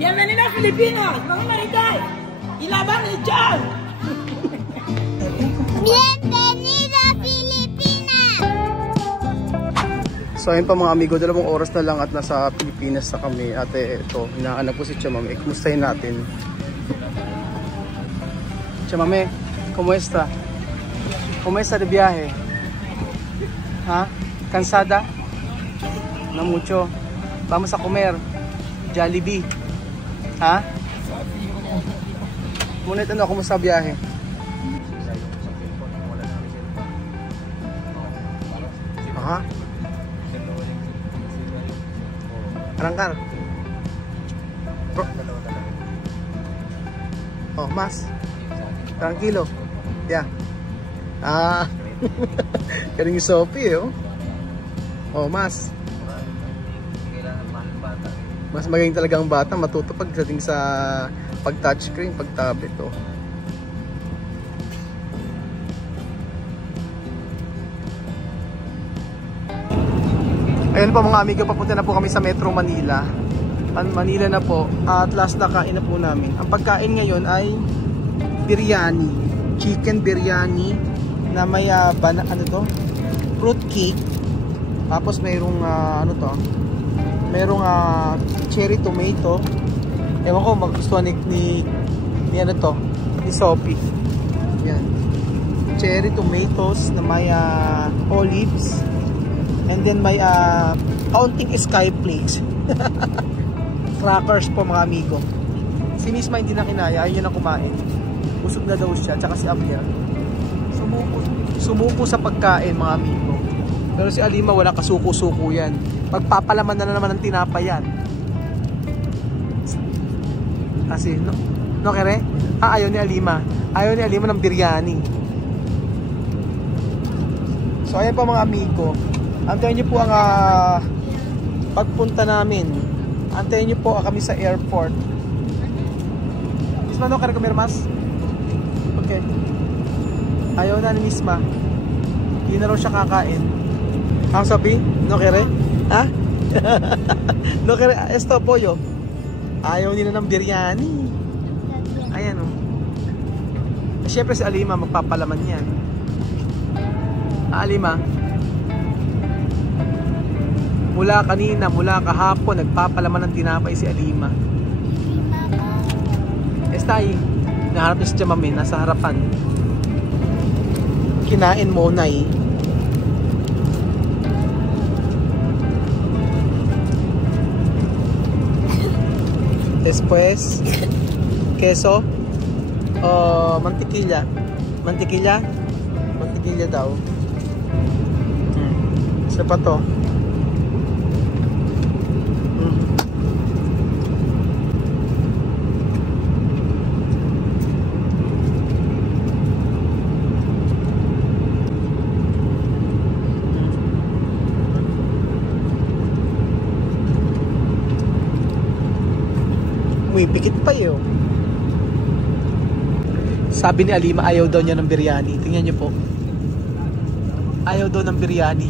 Bienvenido a Filipinas, mga marigay! Ilaban ni John! Bienvenido a Filipinas! So ayun pa mga amigo, 2 oras na lang at nasa Pilipinas na kami. Ate, ito, hinahanap ko si Chamame. Kumustahin natin. Chamame, kumusta? Kumusta de viaje? Ha? Cansada? Na mucho. Vamos a comer. Jollibee. Ha? Ngunit ano, kumusta biyahe? Aha. Arangkar. Oh, mas. Tranquilo. Yeah. Ah. Galing yung Sophie, oh. Oh, mas. Mas magaling talaga ang bata, matuto pagdating sa pag-touchscreen, pag-tablet, oh. Ayun po mga amigo, papunta na po kami sa Metro Manila. Manila na po, at last na kain na po namin. Ang pagkain ngayon ay biryani, chicken biryani na may ano to? Fruit cake. Tapos mayroong ano to? Merong cherry tomato. Ewan ko magustuhan ni ano to, ni Sophie. Yan. Cherry tomatoes na may olives. And then may counting sky flakes. Crackers po mga amigo. Si Misma hindi na kinaya, ayaw niya na kumain. Busog na daw siya, tsaka si Abner. Sumuko sa pagkain mga amigo. Pero si Alima wala kasuko-suko yan. Pagpapalaman na naman ng tinapay yan. Kasi, no kere? Ayaw ni Alima. Ayaw ni Alima ng biryani. So, ayan pa mga amigo. Antayin nyo po ang pagpunta namin. Antayin nyo po kami sa airport. Misma, no kere comer mas? Okay. Ayaw na ni Misma. Hindi na raw siya kakain. Ang sabi? No kere? Ha? No kere? Esto pollo. Ayaw nila ng biryani. Ayan o. Siyempre si Alima magpapalaman yan. Alima, mula kanina, mula kahapon nagpapalaman ng tinapay si Alima. Estay, naharap niya si Chamame, nasa harapan. Kinain mo na eh. Después, queso o mantikilla. Mantikilla? Mantikilla daw. Isa pa to. Pikit pa yun. Sabi ni Alima ayaw daw niya ng biryani. Tingnan niyo po. Ayaw daw ng biryani.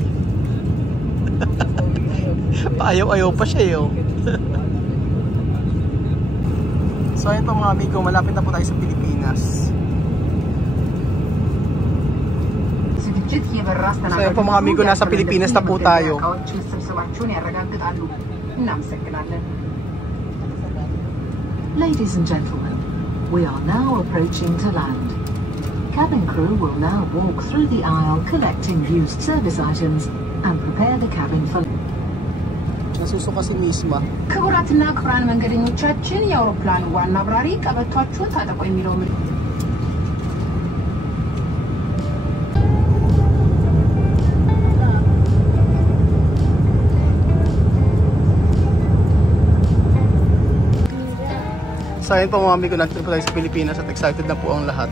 Ayaw pa siya yun. So ayun po mga amigo, malapit na po tayo sa Pilipinas. So ayun po mga amigo, nasa Pilipinas na po tayo. Ladies and gentlemen, we are now approaching to land. Cabin crew will now walk through the aisle collecting used service items and prepare the cabin for... Nasusuka si Misma. ክቡራትና ክቡራን መንገደኞቻችን የአውሮፕላኑ ዋና አብራሪ ቀበቷችሁን ታጠቁ የሚለው So ayun po mga amigo, nandito po tayo sa Pilipinas at excited na po ang lahat.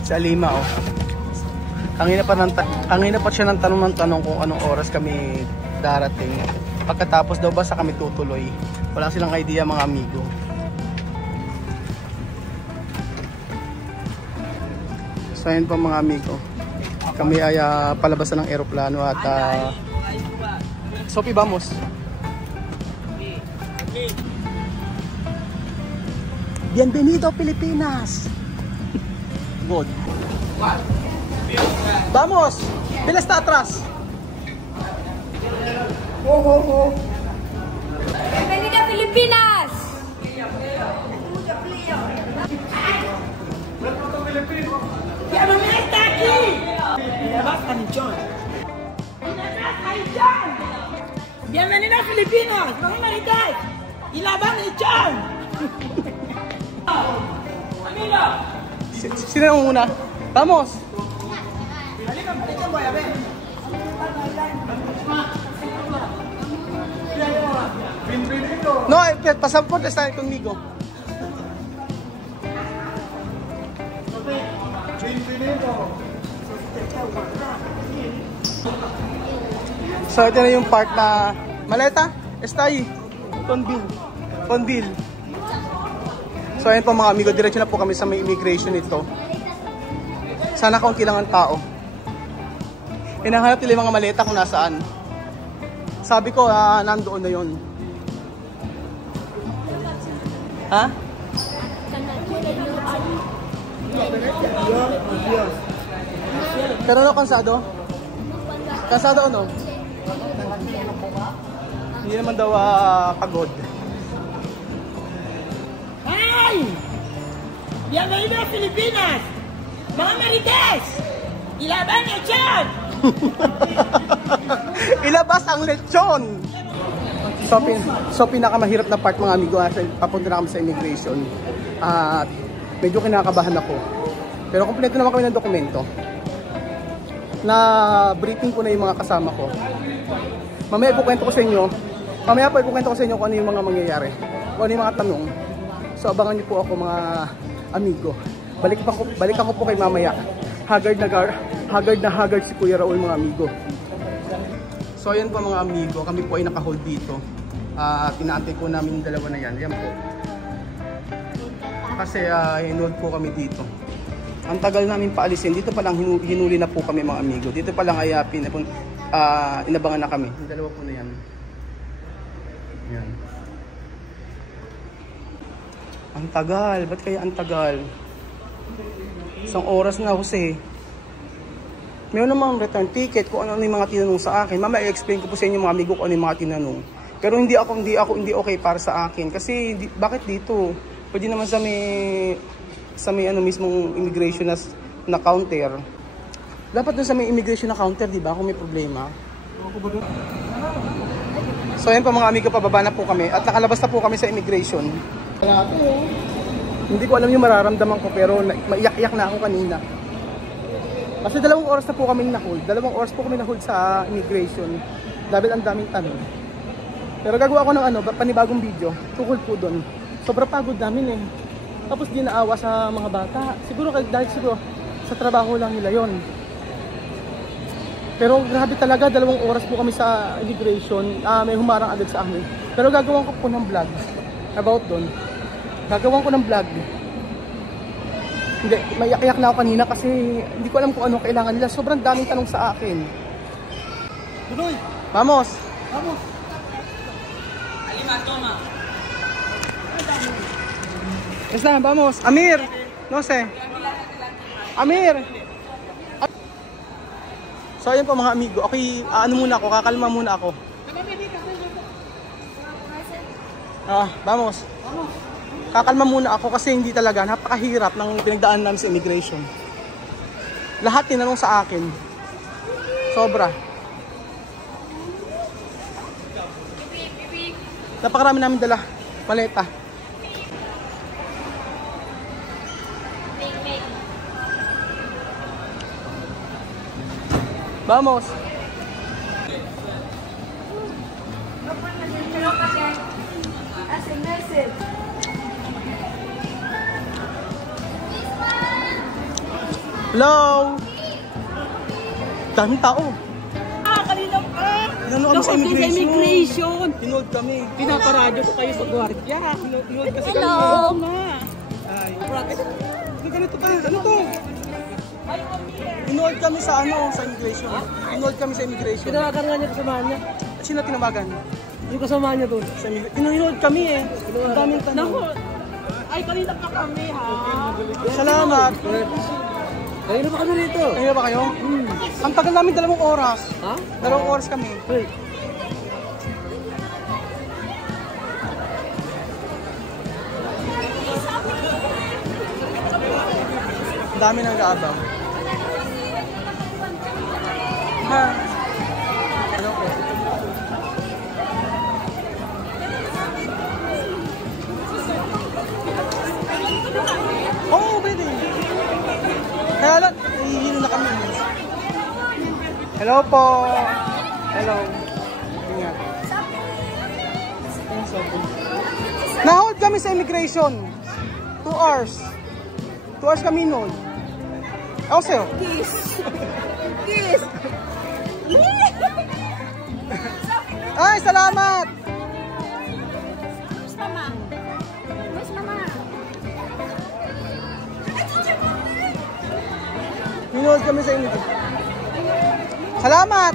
Si Alima oh. Kanina pa siya ng tanong kung anong oras kami darating. Pagkatapos daw ba sa kami tutuloy. Wala silang idea mga amigo. So ayun po mga amigo. Kami ay palabasan ng eroplano at Sophie, vamos. Bienvenido Pilipinas. Good. Vamos. Pila está atrás. Bienvenida a Filipinas. ¡Ya no está aquí! ¡Basta, John! ¡Bienvenida a Filipinas! ¡Mga marites! ¡Ilaban ni John! ¡Amigo! Sino yung una? Vamos. No, el pasaporte está conmigo. So ito na yung part na maleta, está ahí, con bill. So ayun po mga amigo, diretso na po kami sa may immigration ito. Sana kaunti lang ang tao. Hinahanap nila yung mga maleta kung nasaan. Sabi ko, nandoon na yun. Ha? Pero ano, kansado? Kansado ano? Hindi naman daw pagod. ¡Ay! ¡Bienvenido a Filipinas! ¡Mga marites! ¡Ilaban ni John! Ilabas ang lechon! So pinakamahirap na part mga amigo, papunta na kami sa immigration. At medyo kinakabahan ako. Pero kompleto naman kami ng dokumento. Na briefing ko na yung mga kasama ko. Mamaya ipukwento ko sa inyo. Mamaya po ipukwento ko sa inyo kung ano yung mga mangyayari. Kung ano yung mga tanong. So abangan niyo po ako mga amigo. Balikan ko po kay mamaya. Haggard na si Kuya Raul mga amigo. So ayan po mga amigo, kami po ay naka-hold dito. Tinaantay po namin yung dalawa na yan. Yan po. Kasi hinold po kami dito. Ang tagal namin paalisin. Dito pa lang hinuli na po kami mga amigo. Dito pa lang ay inabangan na kami. Yung dalawa po na yan. Yan. Ang tagal. Ba't kaya ang tagal? Isang oras na, Jose. Meron namang return ticket kung ano yung mga tinanong sa akin. Mama, i-explain ko po sa inyo mga amigo kung ano yung mga tinanong. Pero hindi okay para sa akin. Kasi bakit dito? Pwede naman sa may ano mismong immigration na counter. Dapat dun sa may immigration na counter, di ba? Kung may problema. So ayan po mga amigo, pababa na po kami. At nakalabas na po kami sa immigration. Hindi ko alam yung mararamdaman ko, pero maiyak-iyak na ako kanina. Kasi 2 oras na po kami na-hold. 2 oras po kami na-hold sa immigration. Dahil ang daming tanong. Pero gagawa ko ng panibagong video. Tukol po doon. Sobrang pagod namin eh. Tapos di naawa sa mga bata. Dahil siguro sa trabaho lang nila yon. Pero grabe talaga, 2 oras po kami sa immigration. May humarang agad sa amin. Pero gagawan ko po ng vlog about doon. Gagawan ko ng vlog. Hindi, maiyak-iyak na ako kanina kasi hindi ko alam kung ano kailangan nila. Sobrang daming tanong sa akin. Tuloy! Vamos! Vamos! Alima, toma! Está, vamos! Amir! No sé. Amir! So ayun po mga amigo. Okay, muna ako, kakalma muna ako. Vamos! Vamos! Kakalma muna ako kasi hindi talaga, napakahirap ng pinagdaan namin sa immigration. Lahat tinanong sa akin. Sobra. Napakarami namin dala. Maleta. Vamos. Hello! Daming tao. Kanina pa! Tinanong kami sa immigration. Tinold kami. Pinaparadyo ko kayo sa gwardiya. Tinold kasi kami. Hello! Ay, ganito pa. Ano to? Tinold kami sa sa immigration. Tinold kami sa immigration. Tinawagan nga niya kasama niya. Sino tinawagan? Yung kasama niya doon. Pinanood kami eh. Ang daming tanong. Naku, ay kanina pa kami ha. Salamat. Kayo na ba kami rito? Kaya ba kayo? Ang tagal namin 2 oras. Ha? 2 oras kami. Hey. Ang dami nang gaabang. Ha? Ano ko? Oo, pwede. Kaya lang, nahihilo na kami. Hello po. Hello. Ingat. Na-hold kami sa immigration. 2 hours. 2 hours kami noon. Ako sa'yo. Kiss. Kiss. Ay, salamat! Where's Mama? Where's Mama? Minuod kami sa inyo. Salamat!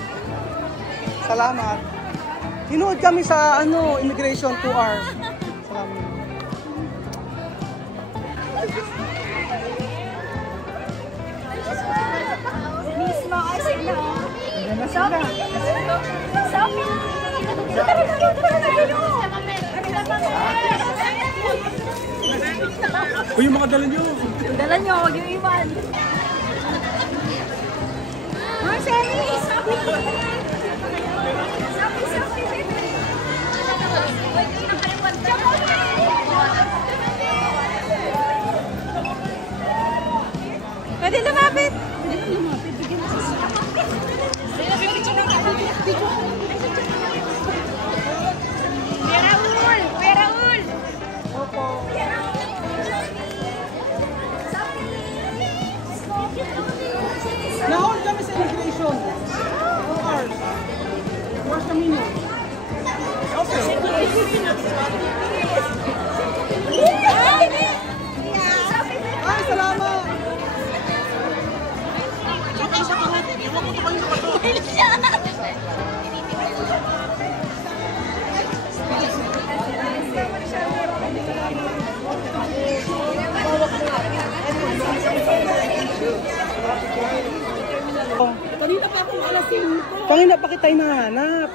Salamat. Minuod kami sa immigration 2 hours. Salamat. Mismo kasi no. Sophie! Sophie! Uy, yung mga dala nyo. Dala nyo, huwag yung iwan. Marceli! Sophie! Sophie, Sophie! Pwede lumapit. Kuya Raul! Kuya Raul! Na-hold kami sa immigration. 2 hours. 2 hours kami noon. Okay. Ay, salamat! Kanina pa akong alas 5. Kanina pa kita hinahanap.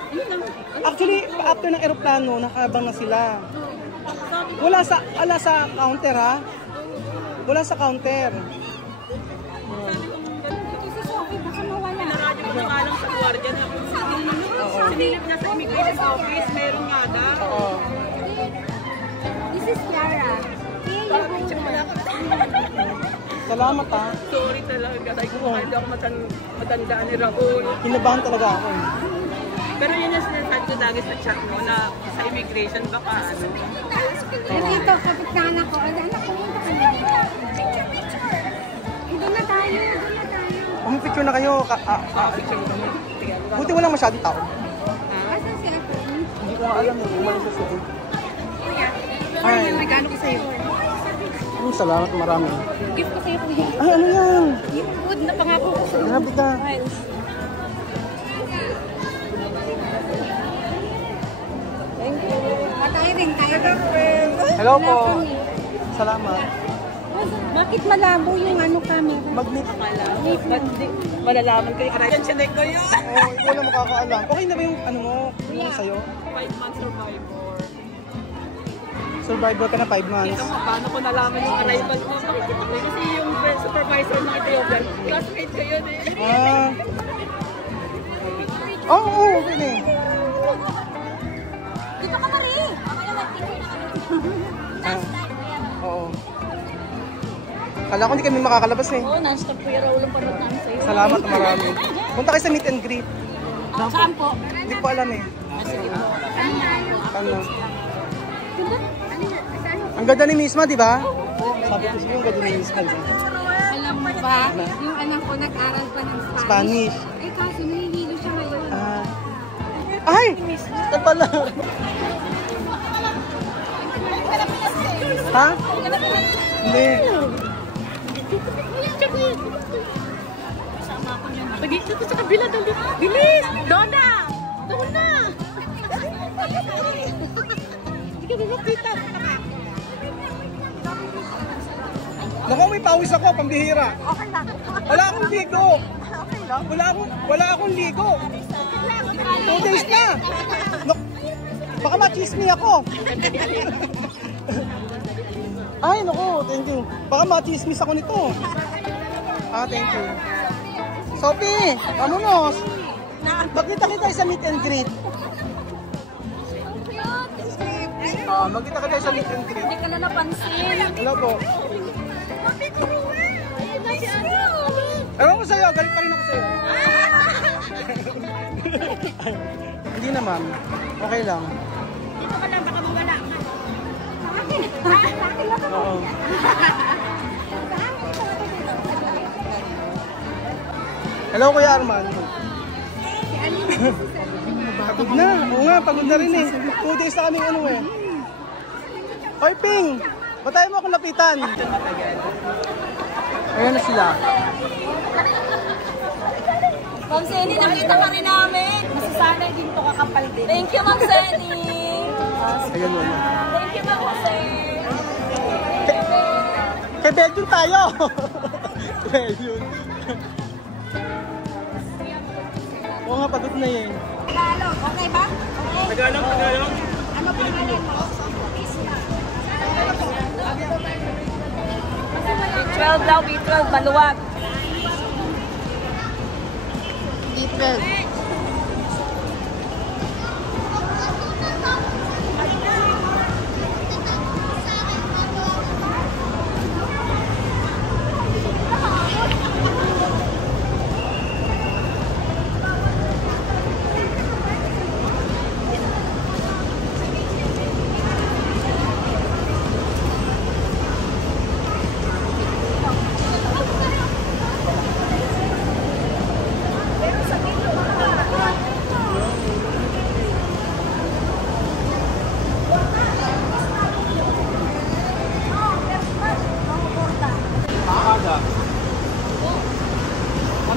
Actually, after ng eroplano, nakabang na sila. Wala sa counter ha. Wala sa counter. Pinaradyo ko na nga lang sa gwardiya na sinilip niya sa immigration office, meron nga daw. Oo. This is Kiara. Salamat ha. Sorry talaga. Dahil kung hindi ako matandaan ni Raul. Kinabahan talaga ako eh. Pero yun yung sinasabi ko lagi sa chat mo na sa immigration baka ano. Dito, kapit na anak ko. Anak, pumunta ka na dito. Picture, picture. Doon na tayo, doon na tayo. Picture na kayo. Picture mo kami. Sige, Buti walang masyadong tao. Asan si Ate? Hindi ko alam eh. Umalis sa city. Ay, nagano ko sa'yo. Salamat marami. Gift ko sa'yo, kuya. Ay, ano yan? Food na pangako ko sa'yo. Grabe ka. Thank you. Tayo rin, tayo rin. Hello po. Salamat. Bakit malabo yung ano camera? Magnet. Malalaman ko yung arrival. Chinek ko yun. Oh, wala makakaalam. Okay na ba yung ano mo? Yung sa'yo? 5-month survivor. Survivor ka na 5 months. Ito mo, paano ko nalaman yung arrival ko? Kasi yung supervisor ng Ethiopian, classmate ko yun eh. Ah. Oo, okay na eh. Dito ka, Marie! Okay naman, picture na kami. Oo. Kala ko hindi kami makakalabas eh. Oo, non-stop Kuya Raul ang panood namin sa'yo. Salamat na marami. Punta kayo sa meet and greet. Saan po? Hindi ko alam eh. Ano? Ang ganda ni Misma, di ba? Sabi ko sa'yo, ang ganda ni Misma. Alam mo ba, yung anak ko nag-aral pa ng Spanish. Spanish. Eh kaso nahihilo siya ngayon. Ay! Ito pala. Ha? Hindi. Pag-ikot ko sa kabila, dali. Bilis! Donna! Donna! ka makita. Naku, may pawis ako, pambihira. Okay lang. Wala akong ligo. Okay lang. Wala akong ligo. 2 days na. Baka machismi ako. Ay, naku, thank you. Baka machismis ako nito. Thank you. Sophie, vamonos. Magkita kita sa meet and greet. Magkita kita sa meet and greet. Hindi ka na napansin. Hello po. Ewan ko sa'yo, galit pa rin ako sa'yo. Hindi naman. Okay lang. Dito ka lang, baka mawala ka. Oo. Hello, Kuya Arman. Pagod na. Oo nga, pagod na rin eh. 2 days na kami ano eh. Hoy, Ping! Batayin mo akong lapitan. Ayan na sila. Ma'am Senny, nakita ka rin namin. Masasanay din to kakapal din. Thank you, Ma'am Senny. Ayan mo. Thank you, Ma'am Jose. Kay Belgium tayo! Belgium. Oo nga, pagod na yun. Tagalog, okay ba? Okay. Tagalog. Ano pangalan mo? B12 daw, B12, maluwag. B12.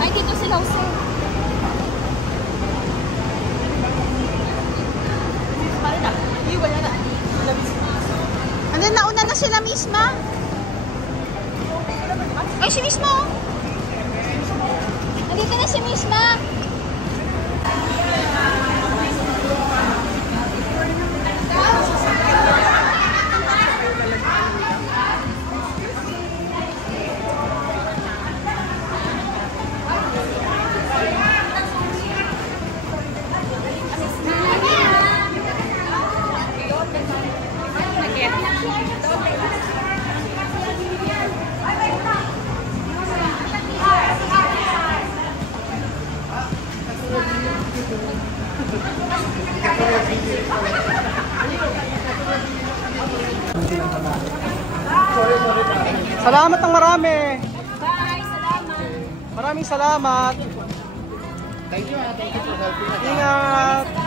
Ay, dito sila Jose. Ano, nauna na sila misma? Ay, si misma. Nandito na si misma. Salamat ng marami. Bye, salamat. Maraming salamat. Thank you for helping us. Ingat.